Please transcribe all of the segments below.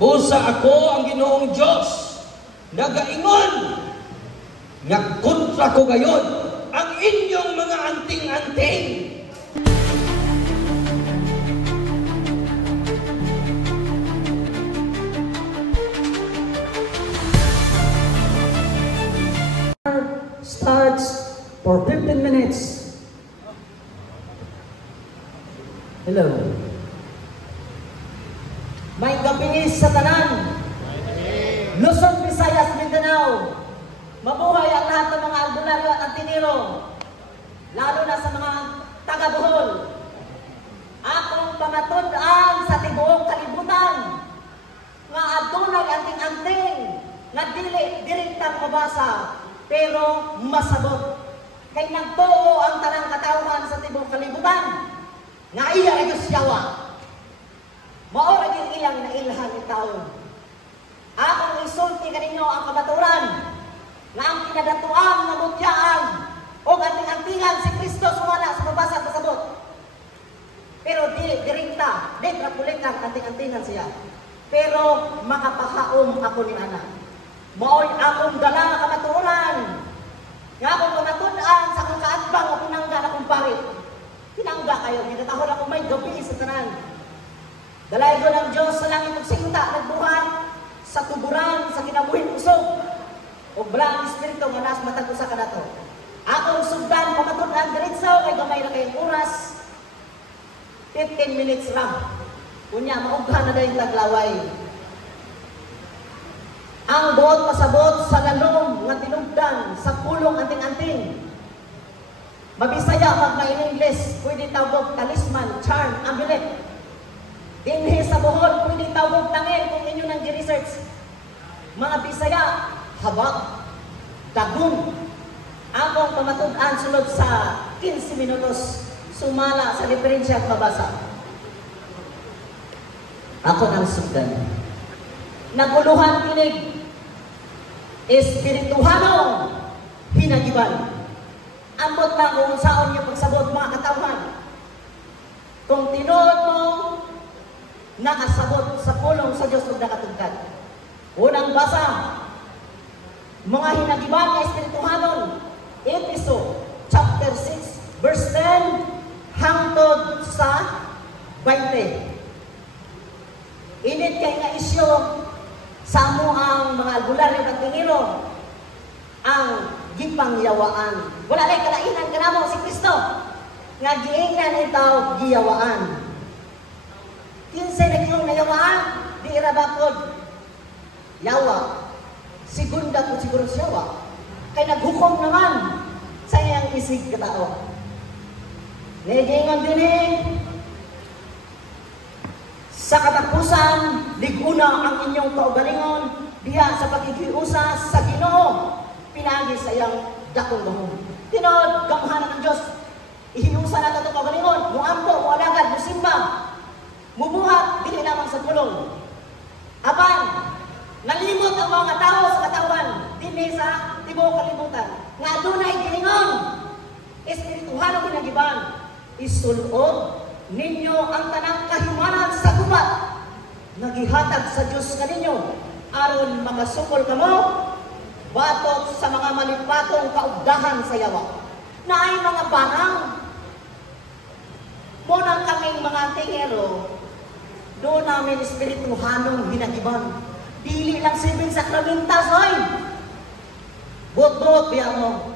Busa ako ang Ginoong Diyos, nagaingon, nga kontra ko gayon ang inyong mga anting-anting. Starts for 15 minutes. Hello. May gabi sa tanan. Luzon, Visayas, Mindanao. Mabuhay ang lahat ng mga albularyo at antinero. Lalo na sa mga taga-Bohol. Akong pamatod-an sa tibuok kalibutan. Nga adunay anting-anting. Nga dili direktang mabasa. Pero masabot. Kay nagtuo ang tanang katawan sa tibuok kalibutan. Nga iya rin yung siyawa. Maora din iyang nailhan ni taon. Akong isulti kaninyo ang kabaturan nga ang kinadatuan na mutyaan o anting-antingan si Kristo sumala sa mabasa at masabot. Pero di direkta, di trapulitan anting-antingan siya. Pero makapahaom ako ni Ana. Maoy akong dala na kabaturan nga akong kamatunan sa akong kaatbang o pinangga na kong parit. Pinangga kayo, ginatahol ako may gabi sa tanan. Dalay ko ng Diyos sa langit ug sinta nagbuhat sa tuburan sa kinabuhing usog ug balang espiritu nga nas matag usa kanato. Akong sugdan pamatud-an diretso kay gamay na kay oras. 15 minutes lang. Unya maughan na dayon taglaway. Ang buot pasabot sa lalom nga tinugdan sa pulong anting-anting. Mabisaya magmay English, pwede tawag talisman, charm, amulet. Dinhi sa Bohol, pwede tawag tangil kung inyo nang gi-research. Mga Bisaya, habak, dagong. Akong pamatud-an sulod sa 15 minutos, sumala sa referensya at mabasa. Ako nang sugdan. Naguluhan kinig, espirituhanong hinagiban. Ambot na kung saan niyo pagsabot mga katawan. Kung tinuod mo, nakasabot sa pulong sa Diyos ug nakatugkad. Unang basa, mga hinagiban na espirituhanon, Efeso chapter 6 verse 10 hangtod sa 20. Init kay nga isyo sa amo ang mga albularyo at tingiro ang gipangyawaan. Wala lay kalainan kanamo si Kristo nga giingnan itaw giyawaan. Kinsay naging nayawaan, di irabakod. Yawa. Segunda kung siguro siyawa. Kay naghukom naman sa iyang isig katao. Nagingon din sa katapusan, liguna ang inyong kaugalingon, diha sa pagkikiusa sa Ginoo, pinagi sa iyang dakong gahom. Tinod, gamhanan ng Diyos, ihinusa na ito kaugalingon, muampo, mualagad, musimba, mubuhat, dili lamang sa pulong. Apan, nalimot ang mga tao sa katawan, dili sa tibuok kalibutan. Nga adunay gilingon, espirituhanong hinagiban, isulod ninyo ang tanang kahimanan sa gubat, nagihatag sa Diyos kaninyo, aron makasukol kamo, batok sa mga malipatong kaugdahan sa yawa. Na ay mga barang, munang kaming mga tingero, doon namin espirituhanong hinagiban. Dili lang 7 sakramentas, oy! Bot-bot, biya mo.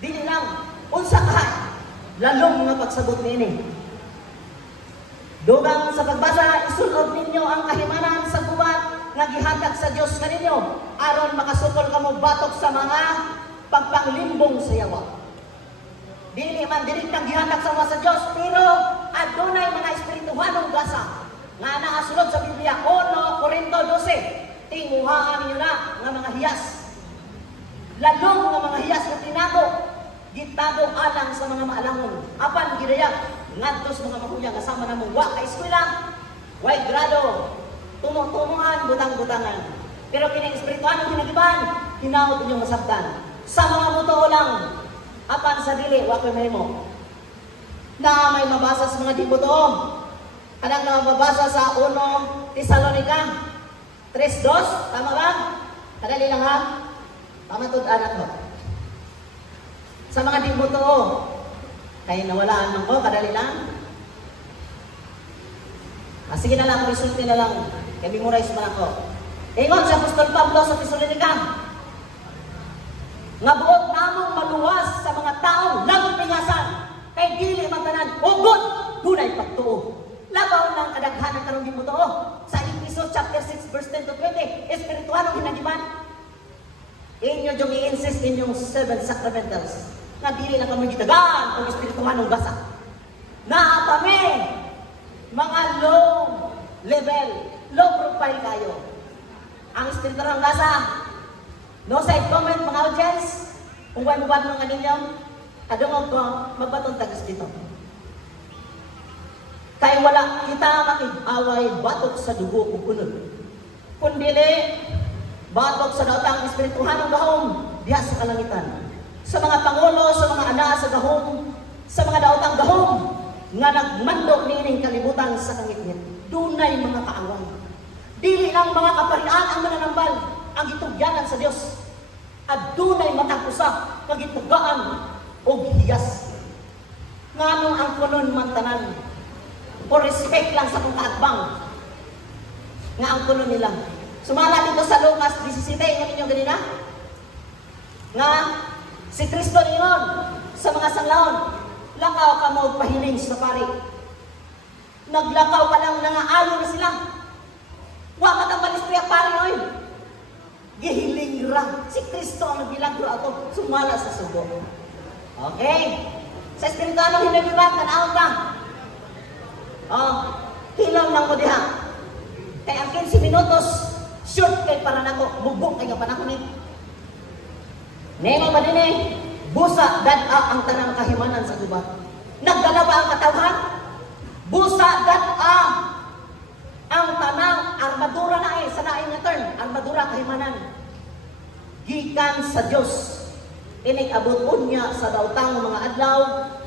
Dili lang. Unsa kahay, lalong nga pagsabot nini. Dugang sa pagbasa, isunod ninyo ang kahimanan sa gubat nga gihatag sa Diyos kaninyo, aron makasukol kamo batok sa mga pagpanglimbong sa yawa. Dili man direktang gihatag sa Diyos, pero adunay mga espirituhanong gasa nga nakasulod sa Biblia 1 Corinto 12. Tinguhaan ninyo na nga mga hiyas. Lalong nga mga hiyas na tinago, gitago alang sa mga maalangon. Apan gidayag ngadto sa mga mahuyang kasama na mong wa ka eskwela, way grado, tumong-tumungan, butang-butangan. Pero kining espirituhanong hinagiban, hinaot inyong masabtan. Sa mga mutuo lang, apan sa dili, wa ko'y mahimo. Na may mabasa sa mga dibuto. Kanang mababasa sa 1 Tesalonica 3:2, tama ba? Kadali lang ha. Pamatud-anak ko. Sa mga di mo to, kaya nawalaan lang ko, kadali lang. Sige na lang, resulti na lang. Kaya memorize man ako. Ingon sa Apostol Pablo sa Tesalonica, nga buot namong maluwas sa mga taong nagpingasan, kay dili matanan, ugod, dunay pagtuo. Labaw lang kadaghanan karong gimutuo. Sa Ephesians chapter 6 verse 10 to 20, espirituhanong hinagiman. Inyo jung i-insist inyong 7 sacramentals. Nga dili na kami gitagaan kung espirituhanong basa. Naapame, mga low level, low profile kayo. Ang espirituhanong basa, no side comment mga audience, kung buwan-buwan mga ninyo, kadungog ko, magbatong tagis dito. Kaya wala kita makig-away batok sa dugo o kunod. Kundili, batok sa daotang espirituhanong gahom diha sa kalangitan. Sa mga pangulo, sa mga ana sa gahom, sa mga daotang gahom nga nagmando niining kalibutan sa kangitngit. Dunay mga kaaway. Dili lang mga kaparian ang mananambal, ang gitugyanan sa Dios. At dunay matang usa kagitugaan og hiyas. Ngano ang kunon mantanan? O respect lang sa kong kaatbang nga ang kuno nila. Sumala dito sa Lucas 17, yung inyong ganina nga si Kristo niyon sa mga sanglaon, lakaw ka mo pahiling sa pari. Naglakaw ka lang nga alo na sila. Wa matambalis priya pari oy. Gihiling ra si Kristo ang nagbilagro ato sumala sa sugo. Okay? Sa espirituhanong hinagiban tanaw ka. Hilaw lang ko diha. Kaya ang 15 minutos, short kay para nako, mubok kay nga panahon ni. Nemo ba din busa dad ang tanang kahimanan sa gubat. Nagdala ba ang katawhan? Busa dad ang tanang armadura na sa naay nga term, armadura kahimanan. Gikan sa Dios. Inig-abot niya sa daotang mga adlaw,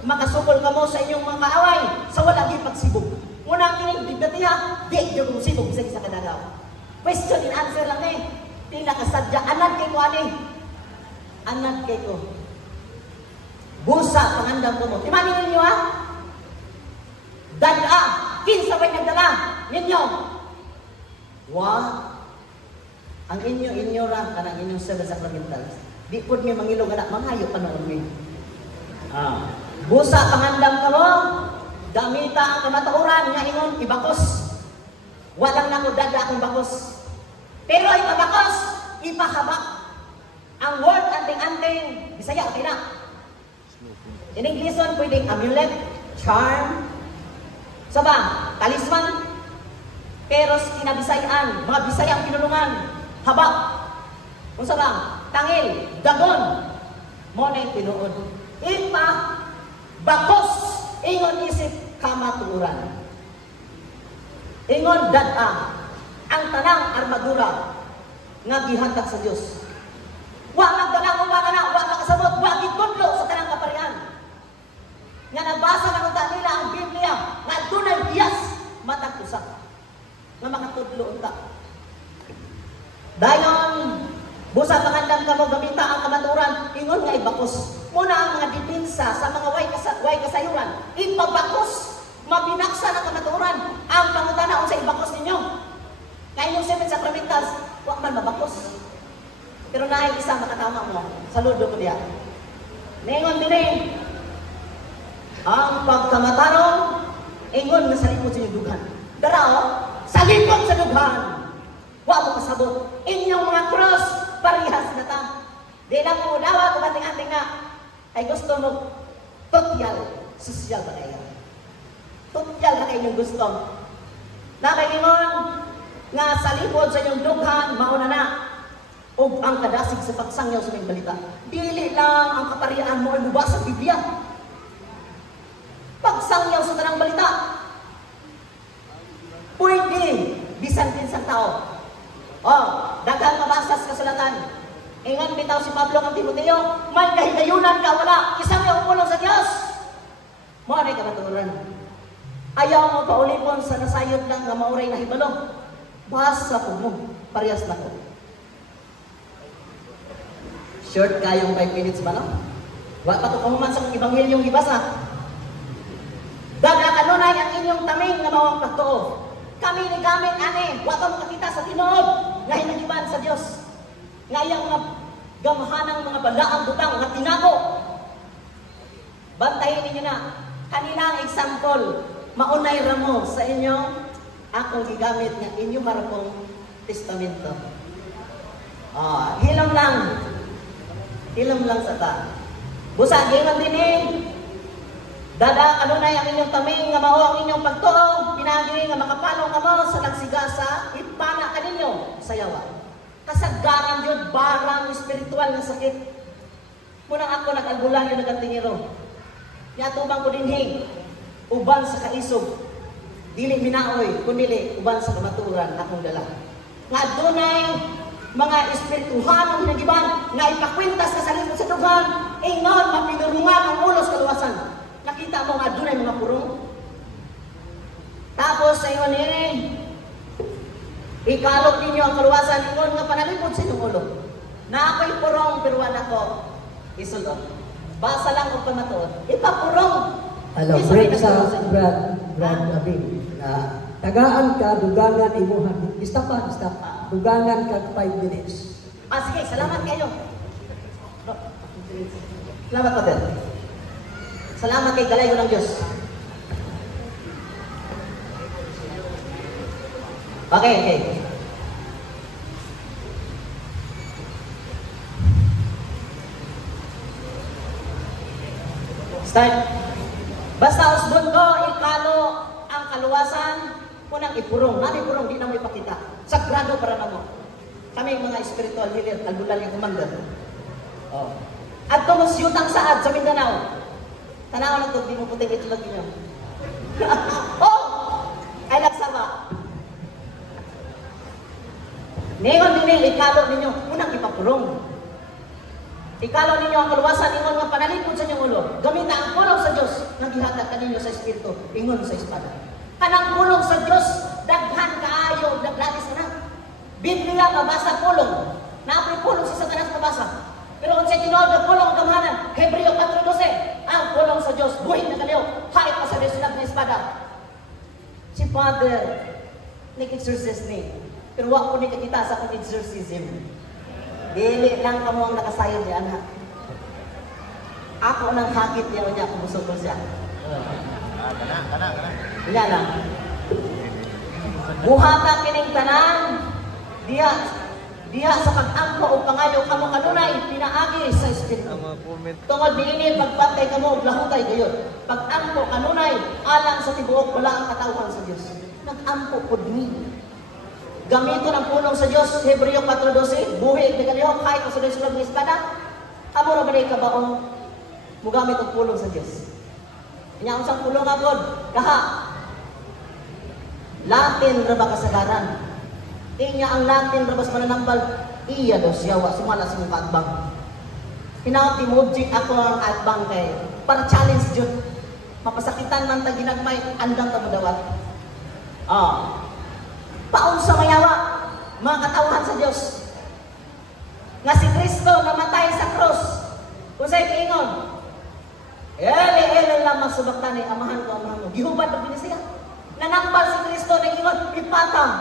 makasukol ka mo sa inyong mga kaaway, sa wala di pagsibog. Muna ang kinig, bigdatiha, di yung sibog sa isa kadalaw. Question and answer lang Tila kasadya, anad kay ko anad kay ko. Busa, pangandam ko mo. Timanin ninyo Dada, kinsa ba'y nagdala ninyo? Ang inyo ra, kanang inyong 7 sacramentals. Di po may mangilog anak, mangayo pa noon may. Busa, pangandam ka mo, damita ang kamatuoran, nga ingon, ibakos. Walang nako dada akong bakos. Pero ipabakos, ipahabak. Ang word anting-anting, Bisaya, okay na. In English, pwedeng amulet, charm, saba, talisman. Pero kinabisayan, mga Bisaya ang pinulungan, habak. Kung saba, tangil, dagon, mo na yung tinuod. Ipa, bakos, ingon isip, kamatuuran. Ingon dada, ang tanang armadura, nga gihatag sa Diyos. Wa magdalang umana, wa makasabot, wa gitudlo sa tanang kaparian. Nga nabasa na nung nila ang Biblia, nga dunay biyas, matag usa. Nga makatudlo unta. Dayon, busa pangandam ka mo gamita ang kamaturan, ingon nga ibakos. Muna ang mga depensa sa mga way kasayuran, ipabakos, mabinaksa ng kamaturan. Ang pangutana kung sa ibakos ninyo. Kaya yung 7 sacramentals, wak man mabakos. Pero naay isa makatama mo, saludo ko diya. Ningon din ang pagkamatarong, ingon nga sa likod sa inyong dughan. Darao, sa likod sa dughan, wa mo kasabot. Inyong mga cross, parihas na ta. Di lang po dawa, kumating-ating nga, ay gusto mo, totyal, sosyal ba kayo? Totyal na kayo yung gusto. Nakaingon, nga sa likod sa inyong dughan, mauna na, o ang kadasig sa pagsangyaw sa mga balita. Dili lang ang kaparian mo ay mubasa sa Biblia. Pagsangyaw sa tanang balita, pwede, bisan din sa tao. Daghang mabasa sa kasulatan. Ingon bitaw si Pablo kang Timoteo, may kahigayunan ka wala, isang yung umulong sa Diyos. Mo rin ka maturan. Ayaw mo paulipon sa nasayod lang nga mauray na hibalo. Basa po mo, parehas na ko. Short kayong 5 minutes ba no? Wa pa to kahuman sa Ebanghelyong ibasa. Daga kanunay ang inyong taming nga mawang pagtuo. Kami ni gamit ani, wa pa makakita sa tinuod nga hinagiban sa Dios. Nga iyang mga gamahanang mga balaang butang nga tinago. Bantayin ninyo na kanilang example, maunay ramo sa inyo akong gigamit nga inyo marapong testamento. Hilom lang sa ta. Busagin ang dinig. Dada kanunay ang inyong taming nga mao ang inyong pagtuo, pinagi nga makapalo ka mo sa nagsigasa, ipana ka ninyo sa yawa. Kasagaran yun, barang espiritual na sakit. Munang ako nag-albulan yung nagkantingiro. Yatubang ko dinhing, uban sa kaisog. Dili minaoy, kundili uban sa kamaturan akong dala. Nga dunay mga espirituhan ang hinagiban, nga ipakwintas ka sa likod sa dughan, ingon mapinurungan ang ulos kaluwasan. Nakita mo nga dunay mga purong. Tapos sa ingon nini, ikalog ninyo ang kaluwasan, ingon nga panalipod sa inyong ulo. Na ako'y purong, pero wala ko isulod. Basa lang kung pamatuod. Ipapurong. Hello, break sa Brad Abin. Tagaan ka, dugangan imuhan. Stop. Dugangan ka 5 minutes. Sige, salamat kayo. Salamat, Pater. Salamat kay Galayo ng Diyos. Okay. Start. Basta usbon ko, ikalo ang kaluwasan, kunang ipurong. Nami purong, di na mo ipakita. Sagrado para na mo. Kami mga spiritual leader, albulan yung commander. At tumusyutang saad sa Mindanao. Tanaw na ito, di mo puting itlog niyo. Ay nagsama. Ningon ninil, ikalo ninyo, unang ipapulong. Ikalo ninyo ang kaluwasan, ingon nga panalipod sa inyong ulo. Gamita ang pulong sa Diyos, naghihatag ka ninyo sa Espiritu, ingon sa espada. Kanang pulong sa Diyos, daghan kaayo, nagladis ka na. Biblia, mabasa pulong. Naapoy pulong si Satanas mabasa. Pero kung siya tinood na pulong ang kamahanan, Hebreo 4:12, ang pulong sa Diyos, buhay na kaliw, kahit pa sa resunag na espada. Si Father, nag-exorcist ni. Pero wak ko ni kakita sa akong exorcism. Dili lang kamo ang nakasayod niya, anak. Ako nang hakit niya kung gusto ko siya. Kana. Yan lang. Buhata kining tanan, diha sa pag-angko o pangayo kamo kanunay, pinaagi sa Espiritu. Tungod niini, pagpatay kamo, lahutay gayon. Pag-angko kanunay, alang sa tibuok, wala ang katawhan sa Diyos. Nag-angko po din. Gamiton ang pulong sa Diyos, Hebreo 4:12, buhi, nagaliho, kahit sa sulog ng espada, amo na ba na ikabaong, mugamit ang pulong sa Diyos. Inya ang pulong agod, kaha, Latin raba kasagaran. Inya ang Latin rabas mananambal, iya daw siyawa, sumala sa mga atbang. Hinawag timubjik ako ang atbang kay, para challenge Diyos. Mapasakitan man tag ginagmay, andang tamudawat. Paon sa mayawa, mga katawhan sa Diyos. Nga si Kristo namatay sa krus. Kung sa'y kiingon, ele lang masubaktan ni amahan ko. Gihubad na pinisiya. Nanambal si Kristo na ingon, ipatang,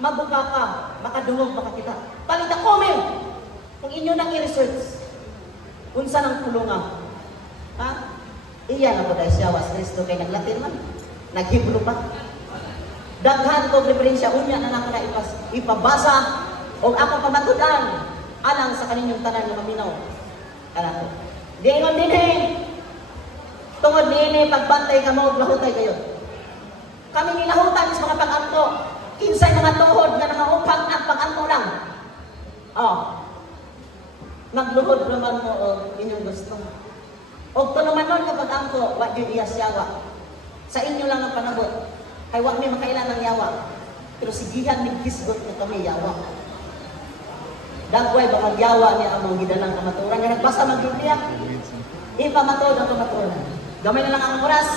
mabuka ka, makadungog baka kita. Palita komen, kung inyo nang i-research, kung saan ang tulungan. Iya na po dahil siya was Kristo kay naglatin man. Naghiblo pa. Daghan ko referensya unya na nako na ipabasa o akong pamatudan alang sa kaninyong tanan nga maminaw. Kana ko. Diingon dinhi. Tungod niini pagbantay kamo og lahutay kayo. Kami nilahutan sa mga pag-anto. Kinsay mga tuhod nga nakaupag at pag-anto lang. Magluhod naman mo og inyong gusto. Og tunumanon nga pag-anto, wa gyud iya siyawa. Sa inyo lang ang panabot. Kay wag may makailan ng yawa. Pero sigihan ni kisgot na kami yawa. Dagway ba magyawa niya ang mga gidalang kamaturan. Nga nagbasa ng Biblia, ipamatod ang kamaturan. Gamay na lang ang oras.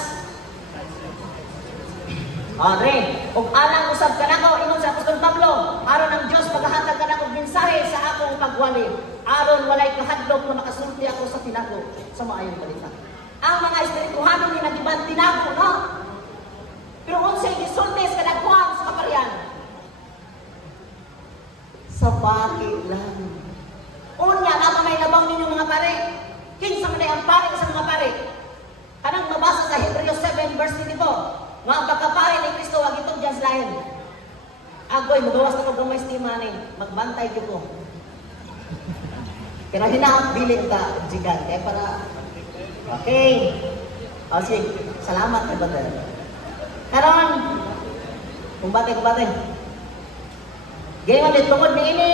Andre, ug alang usab kanako ingon sa Apostol Pablo, aron ang Dios paghatag kanako mensahe sa akong pagwali, aron walay kahadlok na makasulti ako sa tinago sa maayong balita. Ang mga espirituhano ni nagiban tinago, no? Pero unsay gisulti sa kadaghan sa kaparian? Sa baki lang. Unya na may labang ninyo mga pare. Kinsa man ang pare sa mga pare? Kanang mabasa sa Hebreos 7 verse 22. Nga ang pagkapare ni Kristo wag itong dyan lain. Agoy, magawas na kong may estima ni. Magbantay ko. Pero hinabilin ka, jigan. Kaya para, okay. O sige, salamat kay Bater. Karon, kumbate. Gayon din tungod ni ini,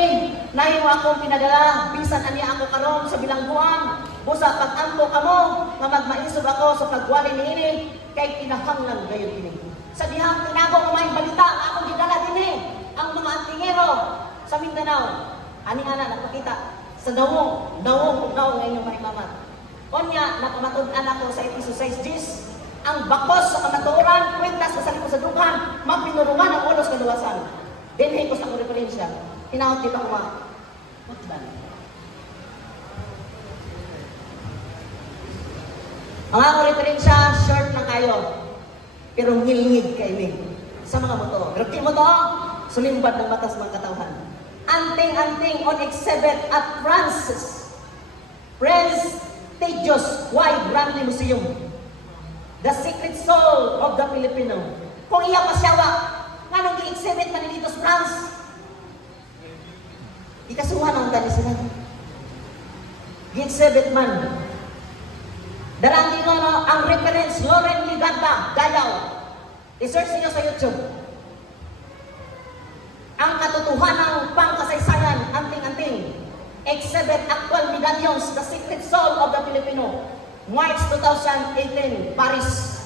nahimo akong pinadala, bisan ani ako karon sa bilangguan. Busa pag-ampo kamo, nga magmaisog ako sa pagwali ni ini, kay kinahanglan gayon ini. Sa dihang tinago may balita nga akong gidala dinhi, ang mga antingero sa Mindanao. Ani ana nakakita sa dawong nga inyong mahimamat. Onya napamatud-an ako sa Efeso 6:10, ang bakos sa kamatuoran, kwentas sa salikod sa dughan, mapinurungan ang ulos kaluwasan. Dinhi ko sa akong referensya. Hinaot kita ko mutban. Ang akong referensya, short na kayo. Pero ngilngid kayo sa mga moto. Pero di mo to, sulimbad ng matas mga katawhan. Anting-anting on exhibit at Francis Prestigious Wide Brantley Museum. The Secret Soul of the Filipino. Kung iya pasyawa, nga nung i-exhibit man dito sa France, ikasuhan ang dali sila. I-exhibit man. Darang din ang reference, Loren Liganda, Dayaw. I-search niyo sa YouTube. Ang katotohanang pangkasaysayan, anting-anting. Exhibit Actual Medallions, The Secret Soul of the Filipino. March 2018, Paris.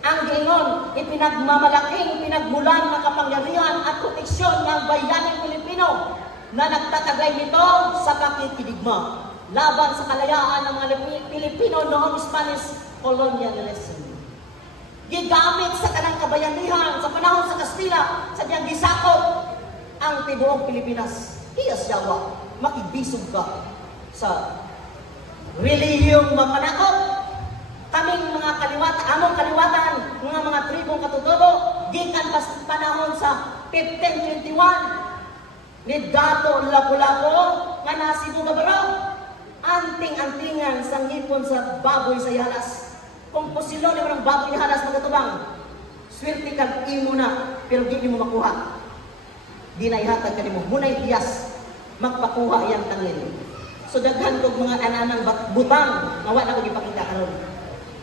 Ang giingon, ipinagmamalaking pinagmulan ng kapangyarihan at proteksyon ng bayaning Pilipino na nagtatagay nito sa pakikidigma laban sa kalayaan ng mga Pilipino noong Spanish colonialism. Gigamit sa kanang kabayanihan sa panahon sa Kastila sa diyang gisakop ang tibuok Pilipinas. Iyas yawa, makibisog ka sa relihiyong mapanakot. Kaming mga kaliwatan, among kaliwatan, mga tribong katutubo, gikan pas panahon sa 1521, ni Dato Lapu-Lapu, nga nasibo gabaro, anting-antingan sa ngipon sa baboy sa yalas. Kung posilo ni mga baboy ni halas magatubang, swerte kag imo na, pero di mo makuha. Di na ihatag ka mo, muna'y iyas, magpakuha iyang tangil. So daghan kog mga ananang butang, nga wala ko ipakita karon.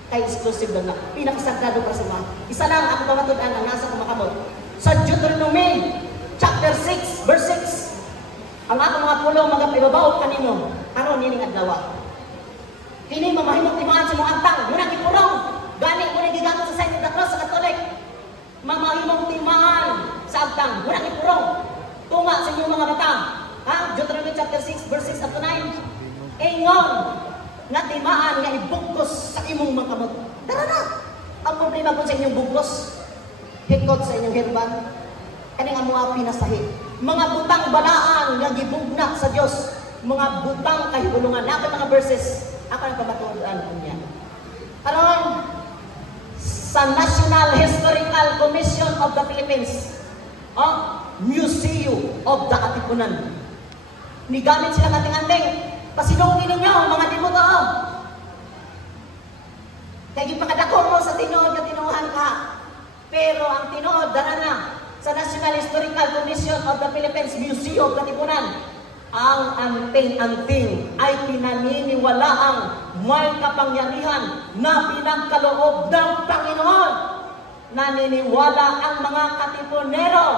Kay exclusive lang na, pinakasagrado para sa mga. Isa lang ako pamatud-an ang nasa kumakamot. Sa Deuteronomy, chapter 6, verse 6, ang ako mga pulo, mga pibabaot kanino, karon nining adlaw. Kini mamahimong timaan sa mga antang, muna gipurong, gani muna gigamit sa sign of the cross sa Katolik. Mamahimong timaan sa antang, muna gipurong, tunga sa inyong mga mata. Ha? Deuteronomy chapter 6, verse 6 up to 9. Ingon, nga timaan nga ibugkos sa imong mga kamot. Tara na! Ang problema ko sa inyong bugkos, hikot sa inyong herban, kani nga mga pinasahi. Mga butang balaan nga gibugna sa Dios, mga butang kahibulungan. Nakoy mga verses, ako ang pamatuan niya. Karon sa National Historical Commission of the Philippines, Museum of the Katipunan. Nigamit sila kating-anting. Pasidong ninyo, mga dimuto. Kaya ipakadako mo sa tinood na tinuhan ka. Pero ang tinood, dala na sa National Historical Commission of the Philippines Museum of Katipunan. Ang anting-anting ay pinaniniwalaang may kapangyarihan na pinagkaloob ng Panginoon. Naniniwala ang mga katipunero.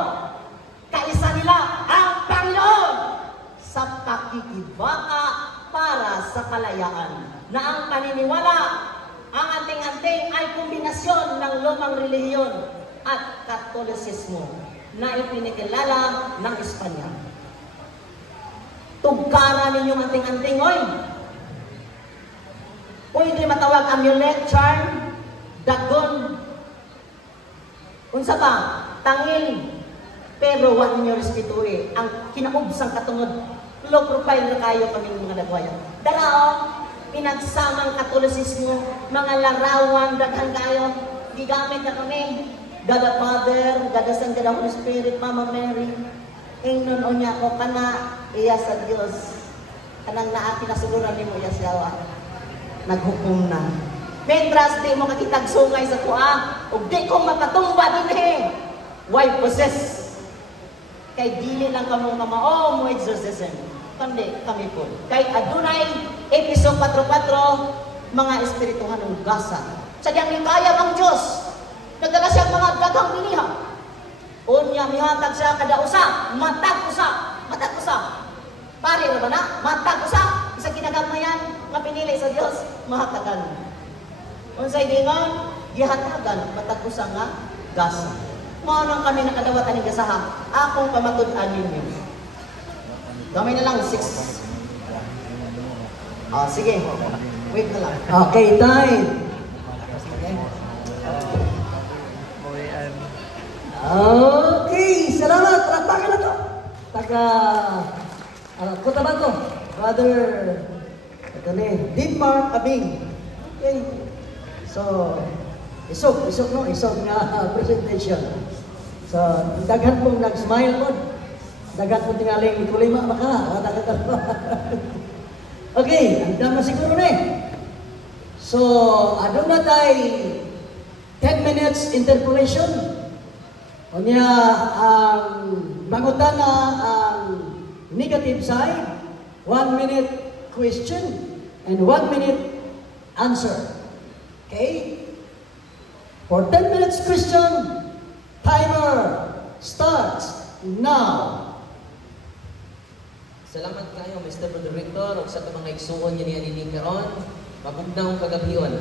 Kaisa nila ang Panginoon sa pakikibaka para sa kalayaan. Na ang paniniwala, ang anting-anting ay kombinasyon ng lumang relihiyon at Katolisismo na ipinakilala ng Espanya. Tugkara ninyong anting-anting, oy! Pwede matawag amulet, charm, dagon, Unsa pa? Tangil. Pero wa ninyo respetuhi ang kinaubsang katungod. Low profile na kayo kami mga nagwayan. Darao, pinagsamang Katolisismo, mga larawan, daghan kayo, gigamit na kami. God the Father, God the Son, God the Holy Spirit, Mama Mary. Ingnon o niya ko, kana iya sa Diyos. Kanang naati na suluran ni mo iya siya. Naghukom na. Mentras di mo kakitag sungay sa kuha, o di ko makatumba din eh. Why possess? Kay dili lang kamo kamao mo exorcism. Kundi kami po. Kay adunay episode 4:4 mga espirituhan ng gasa. Sadyang kaya ang Diyos. Nagdala siya mga daghang biniha. Unya mihatag siya kada usa, matag usa. Pare na ba na? Matag usa. Isa kinagamayan nga pinili sa Dios, mahatagan. Unsay dingon? Gihatagan matag usa nga gasa. Mao nang kami nakadawat ani gasaha. Akong pamatud-an ninyo. Gamay na lang 6. Sige. Wait na lang. Okay, time. Okay, salamat. Palakpakan na to. Cotabato. Brother, ito na eh. Denmark Abing. Okay. So, isok nga presentation. So, daghan pong nag-smile po. Daghan pong tingaling ikulima maka. Okay, andam na siguro na eh. So, adun na tayo 10 minutes interpolation. O niya, ang mangutana ang negative side, 1 minute question, and 1 minute answer. Okay? For 10 minutes question, timer starts now. Salamat kayo, Mr. Moderator, o sa mga igsuon niya niya karon, mabugnaw kagabion.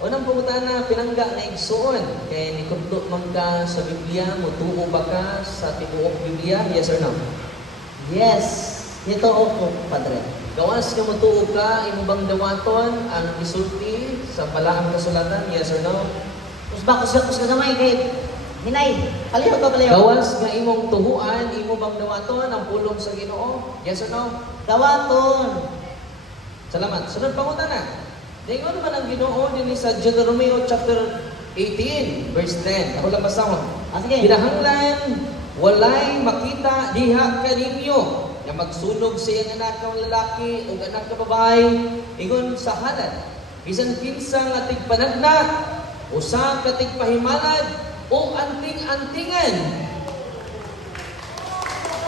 Unang pangutana, pinangga na igsuon, kaya nikudlo man ka sa Biblia, mutuo ba ka sa tibuok Biblia, yes or no? Yes. Ito ko, Padre. Gawas nga mutuo ka, imo bang dawaton ang isulti sa palaang kasulatan, yes or no? Kusba ka gamay kay Hinay. Paliho ko paliho. Gawas nga imong tuhuan, imo bang dawaton ang pulong sa Ginoo, yes or no? Dawaton. Salamat. Sunod pangutana. Dingon naman ang Ginoo din sa Deuteronomy chapter 18, verse 10. Ako lang basahon. Sige. Kinahanglan walay makita diha kaninyo nga magsunog sa iyang anak ng lalaki o anak ng babae ingon sa halad. Bisan kinsa nga tigpanagna, usa ka tigpahimalad o anting-antingan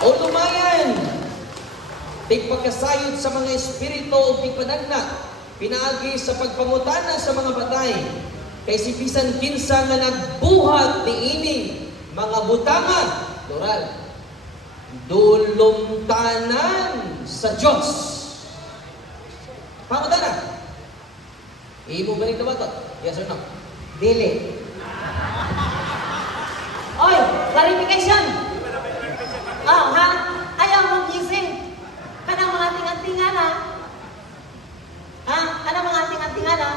o lumayan. Tigpagkasayod sa mga espiritu o tigpanagna. Pinaagi sa pagpangutana sa mga batay. Kay si bisan kinsa nga nagbuhat niini mga butanga, plural, dulumtanan sa Diyos. Pangutana. Imo ba rin dawaton? Yes or no? Dili. Oy, clarification. Ha? Ayaw mong gising. Kanang mga tingan-tingan ha? Ano mga ating-atingan ha?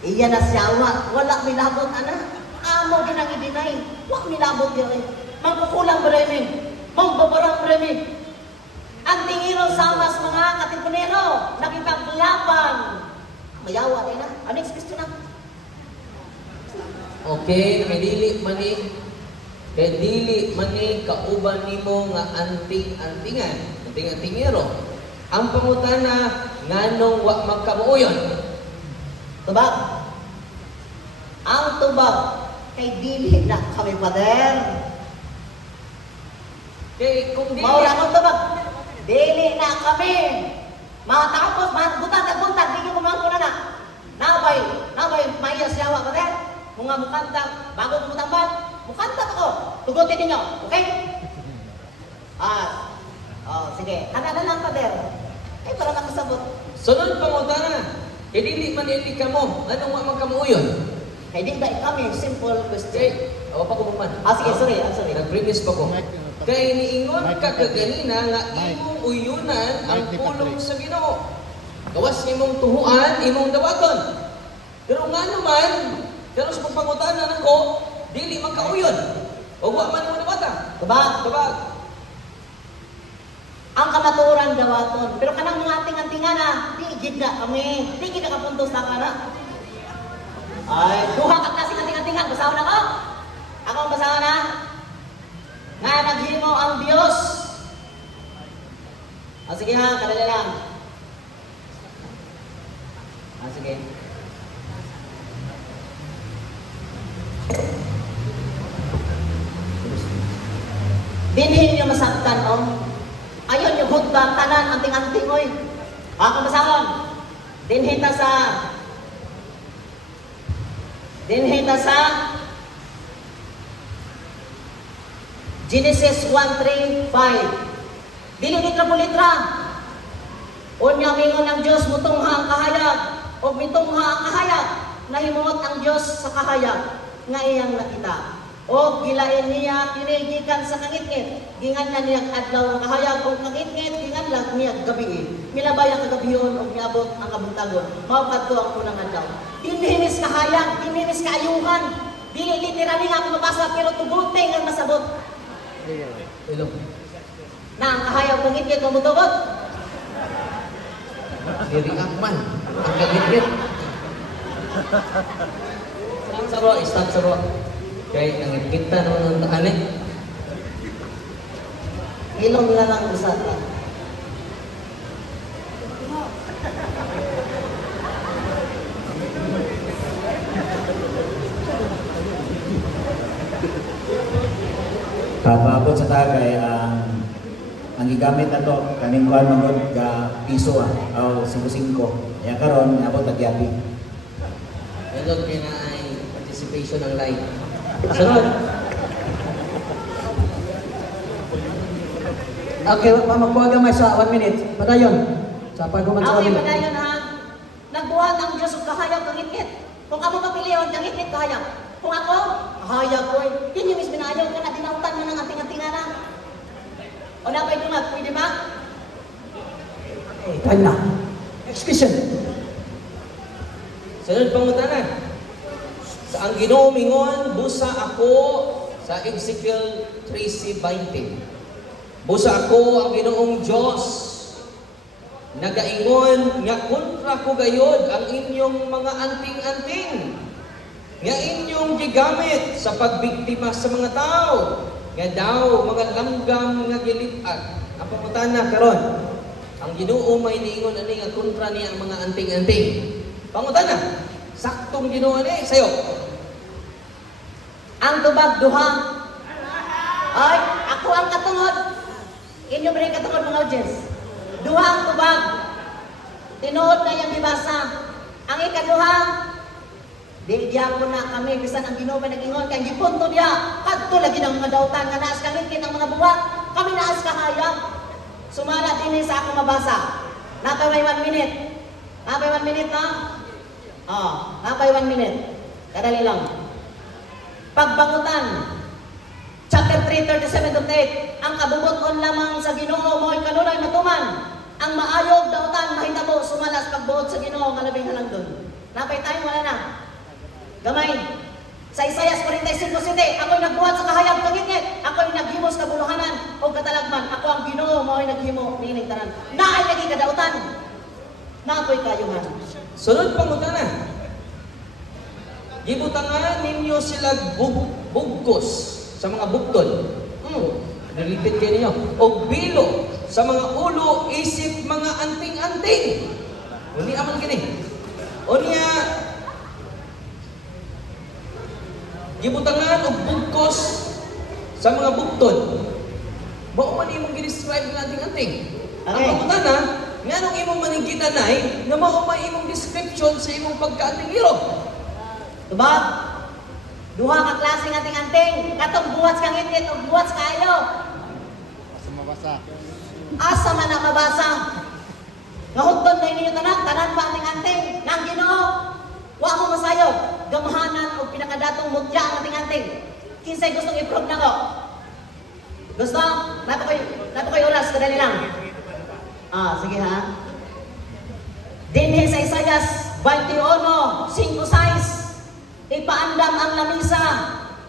Iya na siya, wala milabot, ana. Amo ginang i-deny. Wala milabot yun. Magkukulang bremi. Magbabarang bremi. Ang tingiro sa mas mga katipunero, nakipaglaban. Mayawa rin na. Next question na. Okay, kay dili mani kauban nimo nga anting-antingan, anting-antingero. Ang pangutana nganong wa magkamuuyon? Tubag. Ang tubag kay dili na kami pader. Kay kung dili Maura mo tubag. Dili na kami. Matapos buntag, dili mo mangko na. Nabay, maya siyawa pader. Kung nga mukanta, bago mutambal, mukanta ako. Tugutin ninyo, okay? Sige. Kana na lang pader. Ay, para makasabot. sunod pangutana. Kay dili man ili kamo, anong wa magkamuuyon? Kay di ba kami, simple question. Kay awa pa ko man. Sige, sorry. Nag-premise pa ko. Kay niingon ka kaganina nga imong uyunan ang pulong sa Ginoo. Gawas imong tuhuan, imong dawaton. Pero nga naman, Pero sa pagpangutanan nako, dili man kauyon. O wa man mo nabata. Tubag. Ang kamaturan dawaton. Pero kanang mga ating-antingan na, di gid na kami. Di gid na kapuntos na kana. Ay, duha ka kasi ating-antingan. Basahon ako. Ako ang basahon na. Nga naghimo ang Dios. Sige ha, kadali lang. Sige. Dinhin niyo masaktan, oh. Ayon yung hudbang tanan, anting-anting, oy. Ako masahon. Dinhin ta sa Genesis 1:3-5. Dili litra po litra. Unya mingon ang Dios mutungha ang kahayag, o mitungha ang kahayag, nahimuot ang Dios sa kahayag nga iyang nakita. O gilain niya kinigikan sa kangit-ngit, ginganlan niya adlaw ang kahayag, o kangit-ngit ginganlan niya gabi. Milabay ang kagabiyon o niabot ang kabuntagon. Mao kadto ang unang adlaw. Dinhinis kahayag, dinhinis kaayuhan. Dili literal nga ako mabasa pero tubuti nga masabot. Hello. Na ang kahayag kangit-ngit mo mutubot. Diri akman. Ang kagit-git. Stop sa ro. Kaya ang kita naman ng tahanin. Ilong na lang usata. Paabot sa tagay ang gigamit na to kaning kuan magod ga piso o 5 kaya karon abot tag yapi. Hello, kaya na ay participation ng live. Sunod. Okay, magbuhat gamay sa 1 minute. Padayon. Sa pagguman sa 1 Okay, minute. padayon ha. Nagbuhat ang Diyos og kahayag kangit-ngit. Kung ako kapiliyon, kangit-ngit kahayag. Kung ako, kahayag ko eh. Yun yung misminayaw ka na dinautan mo ng ating-atingan na. O napay dumag, pwede ba? Time na. Next question. Sunod pangutanan. Sa ang Ginoo mingon, busa ako sa Ezekiel 3:20. Busa ako ang Ginoong Dios. Nagaingon nga kontra ko gayod ang inyong mga anting-anting. Nga inyong gigamit sa pagbiktima sa mga tao. Nga daw mga langgam nga gilitan. Ang pangutana karon. Ang Ginoo may niingon ani nga kontra niya ang mga anting-anting. Pangutana. Saktong Ginoo ni sayo. Ang tubag duha. Ay, ako ang katungod. Inyo ba rin katungod mga audience? Duha ang tubag. Tinuod na yung gibasa. Ang ikaduha, di diya po na kami, bisan ang Ginoo may nag-ingon, kaya gipunto niya, kadto lagi ng mga dautan, nga naas kangit ang mga buwat, kami naas kahayag. Sumala din sa akong mabasa. Napay may 1 minute. Napay 1 minute na? Napay 1 minute. Kadali lang. Pagbangutan. Chapter 3:37-38. Ang kabubuton lamang sa Ginoo mo'y kanunay matuman. Ang maayog dautan mahitabo sumalas pagbuot sa Ginoo nga labing halangdon. Napay time wala na. Gamay. Sa Isaias 45:7, ako'y nagbuhat sa kahayag kangit-ngit, ako'y naghimo sa kabuluhanan o katalagman. Ako ang Ginoo mo'y naghimo niining tanan. Naay lagi kadautan. Nakoy kayuhan. Sunod pangutana. Gibutangan ninyo sila bugkos sa mga buktol. Related kayo ninyo. O bilo sa mga ulo, isip, mga anting-anting. Uni aman kini. O niya, gibutangan o bugkos sa mga buktol. Mao man imong gi-describe ng anting-anting. Ang pangutana, nga nung imong maninggitanay, na mao man imong description sa imong pagka-anting-hero. Tubag. Duha ka klaseng anting-anting. Katong buwats kangit-ngit o buwats kaayo. Asa mabasa. Asa man na mabasa. Ngahutton na ninyo tanan pa anting-anting. Nang Ginoo, wa mo masayog. Gamahanan o pinakadatong mutya ang anting-anting. Kinsay gustong i-prove na ko? Gusto? Nato ko'y oras, kadali lang. Sige ha. Dinhi sa Isaias 21:5-6. ipaandam ang lamisa,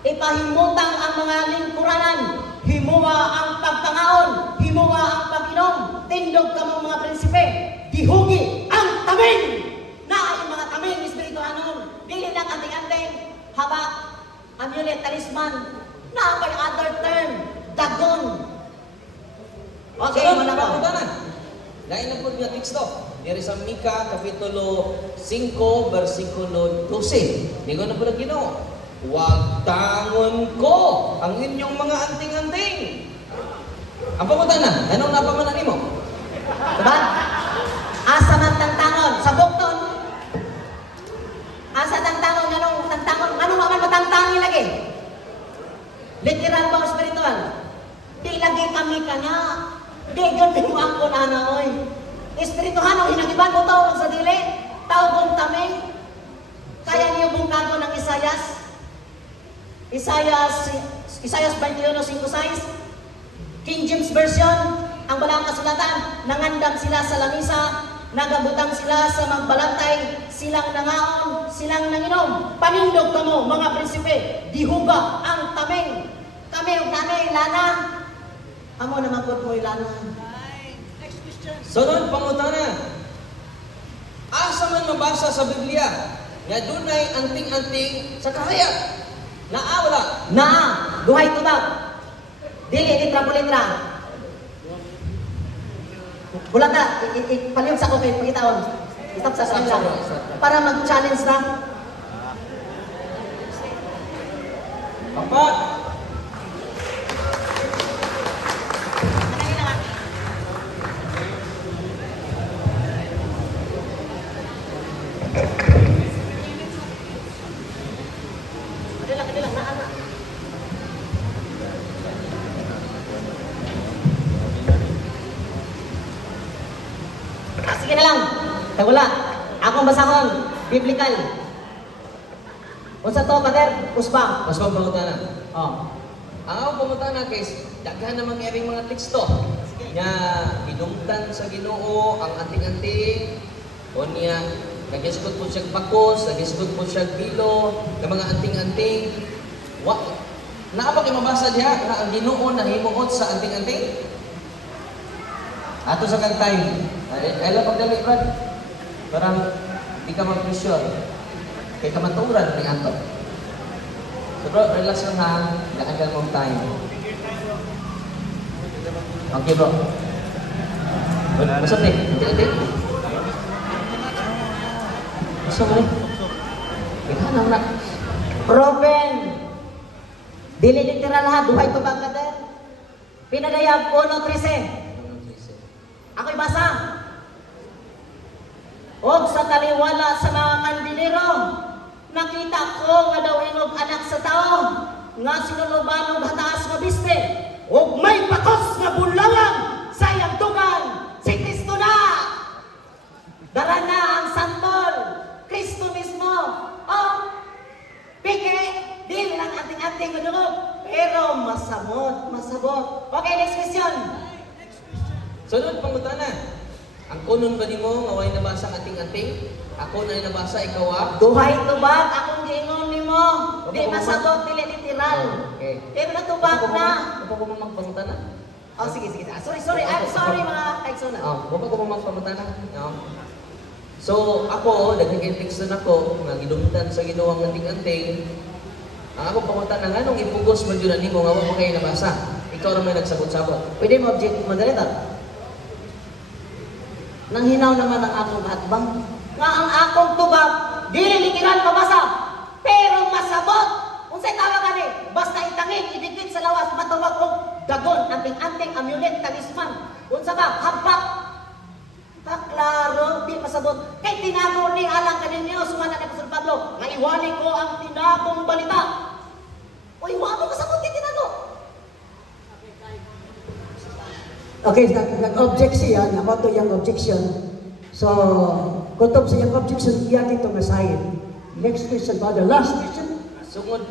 ipahimutang ang mga lingkuranan, himuwa ang pagpangaon, himuwa ang pag-inom, tindog kamo mga prinsipe, dihugi ang taming na ay mga taming espirituhanon, dili lang anting-anting, haba, amulet, talisman, na by other term, dagon. Okay, Sunod, mga ba? pangutanan. Lain na po nga teksto. Diri sa Mika, Kapitulo 5, versikulo 12. Ningon na po na Ginoo. Huwag tangon ko ang inyong mga anting-anting. Ang pangutanan, anong napamanan nimo? Diba? Asa man tangtangon, sa bukton. Asa tangtangon, anong tangtangon, anong man matangtangi lagi? Literal ba o spiritual? Di lagi kami ka na. Di ganda mo ako na oy. Espirituhan o hinagiban mo tao sa dili. Tao kong taming. Kaya niyo bungkago ng Isayas. Isayas 21:5-6. King James Version. Ang balang kasulatan. Nangandam sila sa lamisa. Nagabutang sila sa magbalantay. Silang nangaon. Silang nanginom. Panindog kamo mga prinsipe. Dihuga ang taming. Kami og nanay lana. Amo naman po mo lana. Sunod, pangutanan. Asa man mabasa sa Biblia nga dunay anting-anting sa kahayag. Wala. Na, duhay tubag. Dili litra-litra. Bulata, palihog sa ko kay pagitaon. Stop sa kanila. Para mag-challenge na. Apat. Kadilang, naana. Sige na lang. Wala. Akong basahon. Biblical. Unsa to, Pater? Usbang. Mas pangutanan. Oh. Ang akong pangutanan kay daghan na mangyaring mga teksto nga hinungtan sa Ginoo ang anting-anting o niya nagisgot po siya bakos, nagisgot po siya bilo ng mga anting-anting. Naapa kayo mabasa diha na ang Ginoo nahimuot sa anting-anting? Ato sa kang time. I love pagdali, Brad. Parang di ka mag-pressure. Kaya kamaturan ni Anton. So bro, relax lang ha. Nakagal mong time. Okay bro. Masap eh. Hindi. Masap eh. Ikaw na na. Proven. Dili literal ha. Duhay to ba, Pater? Pinadayag 1:13. Ako'y basa. Og sa taliwala sa mga kandilero, nakita ko nga daw ingog anak sa tao, nga sinuluban og hataas nga biste, og may patos nga bunlalang sa iyang tugan, si Kristo na. Dara na ang santol, Kristo mismo. Oh, piki, di lang ating-ating gadungog, pero masabot. Okay, next question. Sunod pangutanan. Ang kunon ba nimo nga way nabasa ang ating-ating? Ako na nabasa, ikaw Duhay tubag, akong giingon nimo. Di masabot, dili literal. Okay. Pero natubag na. Upo ko mo magpangutanan? Oh, sige. Sorry. I'm sorry mga kaigsoon. Upo ko mo magpangutanan? No. So, ako, nag-teksto na ko, nga gidumtan sa Ginoo ang anting-anting. Ang ako pangutanan, anong ipugos man yun nimo nga wala mo kayo nabasa? Ikaw ra may nagsabot-sabot. Pwede mo object moderator. Nang hinaw naman ang akong hatbang. Nga ang akong tubag, dili literal mabasa, pero masabot. Unsay tawag ani? Basta itangin, idikit sa lawas, matubag og dagon, anting-anting, amulet, talisman. Unsa ba? Habak. Klaro, di masabot. Kay tinago ni alang kaninyo, sumana ni Pastor Pablo, nga iwali ko ang tinagong balita. O iwali ko sabot kay tinago. Okay, nag-object siya, namoto yung objection. So, kutob sa yung objection, iyak ito nga side. Next question, Father. Last question?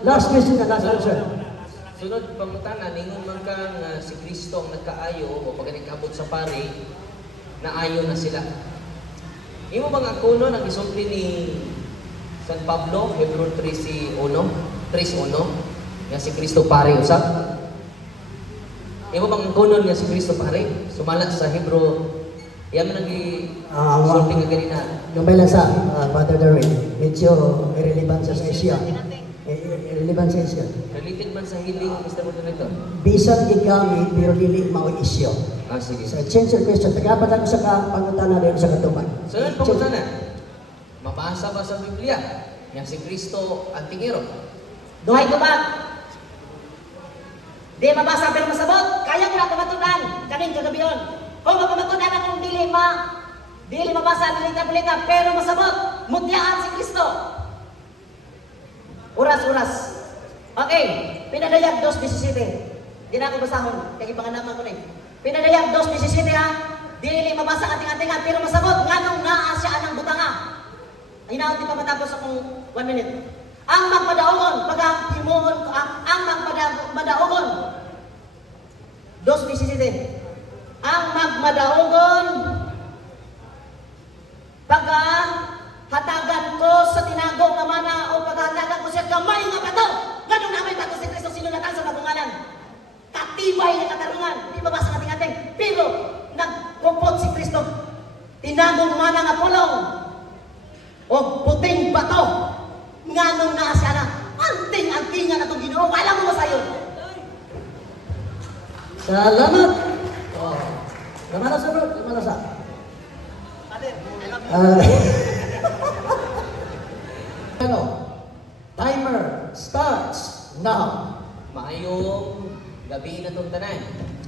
Last question na last answer. Sunod pangutanan, ningon man ka nga si Kristo ang nagkaayo o pag nagkabot sa pari, naayo na sila. Imo bang kuno ang isulti ni San Pablo, Hebrew 3:1, nga si Kristo pare usab. Imo bang kunon nga si Kristo pare? Sumala sa Hebrew, yan man sulti nga ganina. Gambay lang sa Father Darwin, medyo irrelevant sa Asia. Irrelevant sa Asia. Related man sa healing, Mr. Moderator? Bisan gigamit, pero dili mao isyo. Sige. So, change your question. Tagapad ako sa pangutana din sa katuman. So yun, pumunta na. Mabasa ba sa Biblia? Yang si Kristo antingero. Duhay ko ba? Di mabasa pero masabot. Kaya ko na kumatunan. Kaning kagabi yun. Kung magkumatunan akong dili mabasa, dili tabulita, pero masabot. Mutyaan si Kristo. Oras. Okay. Pinadayag 2:17. Di na ako basahon. Kaya ipanganaman ko na eh. Pinadayag 2:17 ha. Dili mabasa ating-atingan, pero masabot. Nganong naa siya anang butanga. Hinaot di pa matapos akong 1 minute. Ang magpadaogon, paghimuon ko, ang magpadaogon. 2:17. Ang magmadaogon, hatagan ko sa tinagong nga mana o paghatagan ko siya kamay nga bato. Ganun na may bato si Kristo sinulatan sa magunganan. Katibay na katarungan. Di mabasa ating-ating. Pero nagkumpot si Kristo. Tinagong mana nga pulong. O puting bato. Nganong naa siya na. Anting-antingan na itong Ginoo. Wala mo masayon. Salamat! Gamana sa bro? Gamana sa? Ano? Timer starts now. Maayong gabi na itong tanan.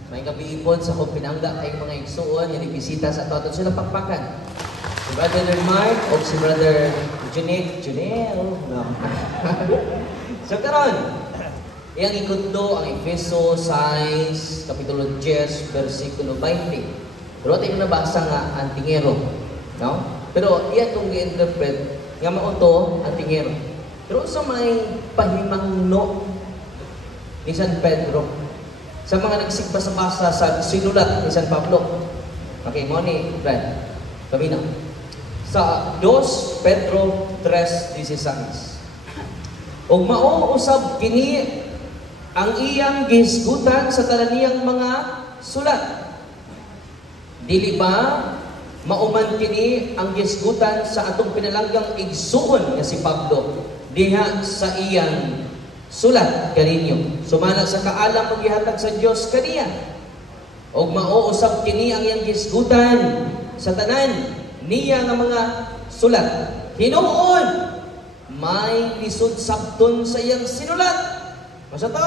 May gabi ipon sa kung pinangga kayong mga igsuon, yung ibisita sa ato sila pakpakan. Si Brother Mark o si Brother Junel. No. So karon, iyang ikundo ang Efeso 6, Kapitulo 10, versikulo 20. Pero ito yung nabasa nga antingero. No? Pero iya itong i-interpret nga mauto antingero. Pero sa may pahimangno ni San Pedro, sa mga nagsigbasa-basa sa sinulat ni San Pablo. Okay, mo ni Brad. Kami na. Sa 2 Pedro 3:16. Og mao usab kini ang iyang gisgutan sa talaniyang mga sulat. Dili ba mauman kini ang gisgutan sa atong pinalanggang igsuon nga si Pablo diha sa iyang sulat kaninyo. Sumala sa kaalam ug gihatag sa Dios kaniya. Og mao usab kini ang iyang gisgutan sa tanan niya nga mga sulat. Hinuon may lisod sabton sa iyang sinulat. Masa to?